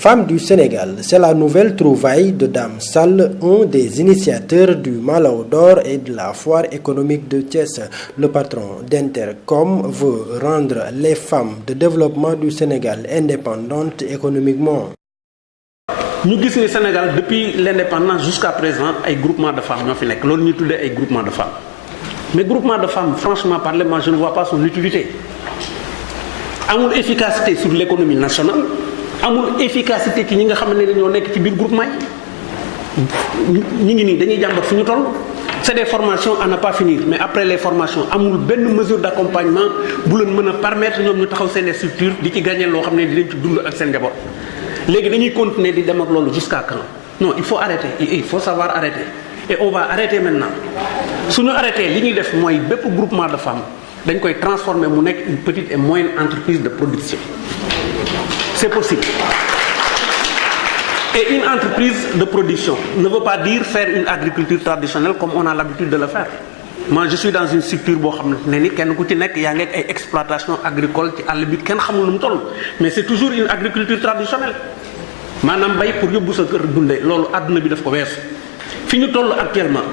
Femmes du Sénégal, c'est la nouvelle trouvaille de Dame Sall, un des initiateurs du Malaw d'or et de la foire économique de Thiès. Le patron d'Intercom veut rendre les femmes de développement du Sénégal indépendantes économiquement. ñu gis ni Sénégal depuis l'indépendance jusqu'à présent ay groupement de femmes ñoo fi nekk loolu ñu tuddee ay groupement de femmes mais groupement de femmes franchement parler moi je ne vois pas son utilité amul efficacité sur l'économie nationale amul efficacité ci ñi nga xam ne ñoo nekk ci biir groupement yi ñu ngi nii dañuy jàmbat fu ñu toll c'est des formations à ne pas finir mais après les formations amul benn mesure d'accompagnement bu leen mën a permettre ñoom ñu taxaw seen structure di ci gagner loo xam ne dinañ ci dund ak seen njaboot. léegi dañuy continuer di dem ak loolu jusqu'à quand non il faut arrêter il faut savoir arrêter et on va arrêter maintenant suñu arrêter li ñuy def mooy bépp groupement de femmes dañ koy transformer mu nekk une petite et moyenne entreprise de production c'est possible et une entreprise de production ne veut pas dire faire une agriculture traditionnelle comme on a l'habitude de le faire. Moi je suis dans une structure boo xam ne ni kenn ku ci nekk yaa ngi ak ay exploitation agricole ci àll bi kenn xamul nu mu toll mais c'est toujours une agriculture traditionnelle maanaam bay pour yóbbu sa kër dundee loolu àdduna bi daf ko weesu fi ñu toll actuellement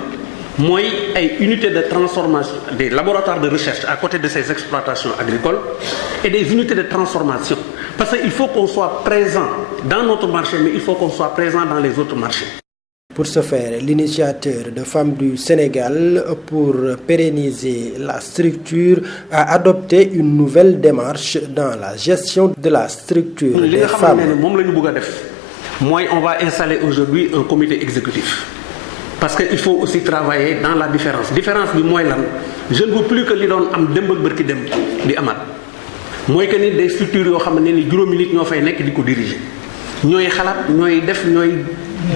mooy ay unités de transformation des laboratoires de recherche à côté de ces exploitations agricoles et des unités de transformation parce que il faut qu'on soit présent dans notre marché mais il faut qu'on soit présent dans les autres marchés. Pour ce faire, l'initiateur de Femmes du Sénégal pour pérenniser la structure a adopté une nouvelle démarche dans la gestion de la structure des femmes. moom la ñu bëgg a def mooy on va installer aujourd'hui un comité exécutif parce que il faut aussi travailler dans la différence bi mooy lan je ne veux plus que li doon am démb ak bërki dem di amaat mooy que ni des structures yoo xam ne ni juróomi nit ñoo fay nekk di ko diriger ñooy xalaat ñooy def ñooy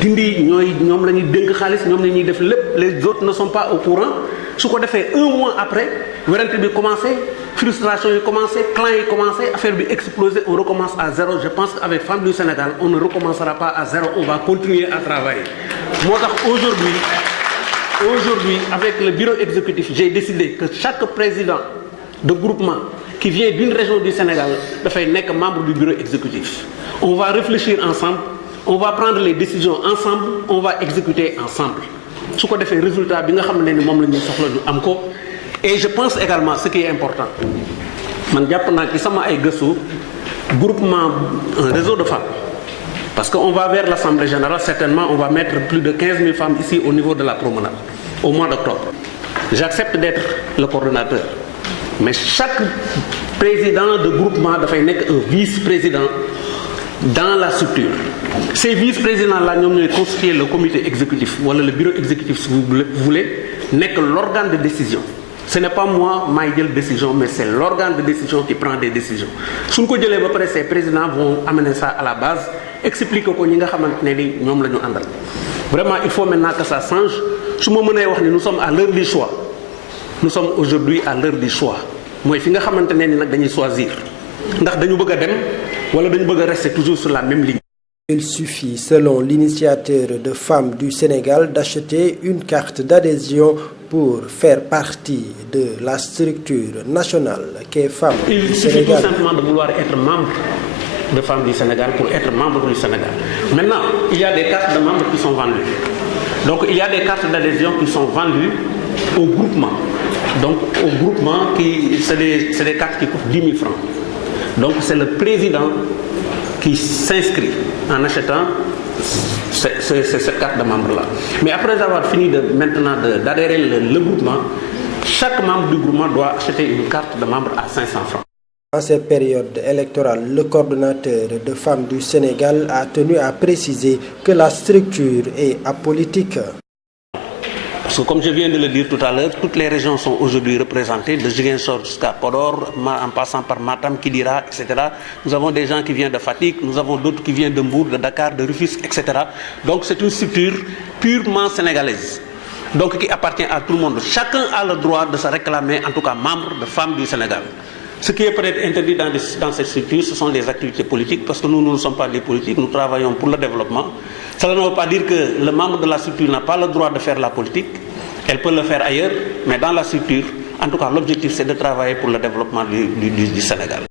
dindi ñoom la ñuy dénk xaalis ñoom la ñuy def lépp les autres ne sont pas au courant su ko defee un mois après werante bi commencé frustration yi commencé clan yi commencé affaire bi explosé on recommence à zéro je pense qu'avec Femmes du Sénégal on ne recommencera pas à zéro on va continuer à travailler moo tax aujourd'hui avec le bureau exécutif j'ai décidé que chaque président de groupement qui vient d'une région du Sénégal dafay nekk membre du bureau exécutif on va réfléchir ensemble on va prendre les décisions ensemble on va exécuter ensemble su ko defee résultat bi nga xam ne ni moom la ñuy soxla ñu am ko et je pense également ce qui est important man jàpp naa ci sama ay gëstu groupement un réseau de femmes parce que on va vers l'assemblée générale certainement on va mettre plus de 15 000 femmes ici au niveau de la promenade au mois d'octobre j'accepte d'être le coordonnateur mais chaque président de groupement dafay nekk un vice-président dans la structure ces vice-présidents là ñoom ñooy constituer le comité exécutif wala le bureau exécutif si vous voulez nekk l'organe de décision ce n'est pas moi maay jël décision mais c'est l'organe de décision qui prend des décisions suñ ko jëlee ba pare ces présidents vont amener ça à la base expliquer ko ñi nga xamante ne ni ñoom la ñu àndal vraiment il faut maintenant que ça change su ma mënee wax ni nous sommes à l'heure du choix nous sommes aujourd'hui à l'heure du choix mooy fi nga xamante ne ni nag dañuy choisir ndax dañu bëgg a dem wala dañu bëgg a rester toujours sur la même ligne. Il suffit, selon l'initiateur de Femmes du Sénégal, d'acheter une carte d'adhésion pour faire partie de la structure nationale qu'est Femmes du Sénégal. Il suffit tout simplement de vouloir être membre de Femmes du Sénégal pour être membre du Sénégal. Maintenant, il y a des cartes de membres qui sont vendues. Donc, il y a des cartes d'adhésion qui sont vendues au groupement. Donc, au groupement, c'est des cartes qui coûtent 10 000 francs. Donc, c'est le président qui s'inscrit en achetant cette carte de membre-là. Mais après avoir fini d'adhérer le groupement, chaque membre du groupement doit acheter une carte de membre à 500 francs. En cette période électorale, le coordonnateur de Femmes du Sénégal a tenu à préciser que la structure est apolitique. Parce que comme je viens de le dire tout à l'heure, toutes les régions sont aujourd'hui représentées, de Ziguinchor jusqu'à Podor, en passant par Matam, Kidira, etc. Nous avons des gens qui viennent de Fatick, nous avons d'autres qui viennent de Mbour, de Dakar, de Rufisque, etc. Donc c'est une structure purement sénégalaise, donc qui appartient à tout le monde. Chacun a le droit de se réclamer, en tout cas membre de Femmes du Sénégal. Ce qui est peut-être interdit dans cette structure, ce sont les activités politiques, parce que nous ne sommes pas des politiques, nous travaillons pour le développement. Cela ne veut pas dire que le membre de la structure n'a pas le droit de faire la politique. Elle peut le faire ailleurs, mais dans la structure, en tout cas, l'objectif, c'est de travailler pour le développement du Sénégal.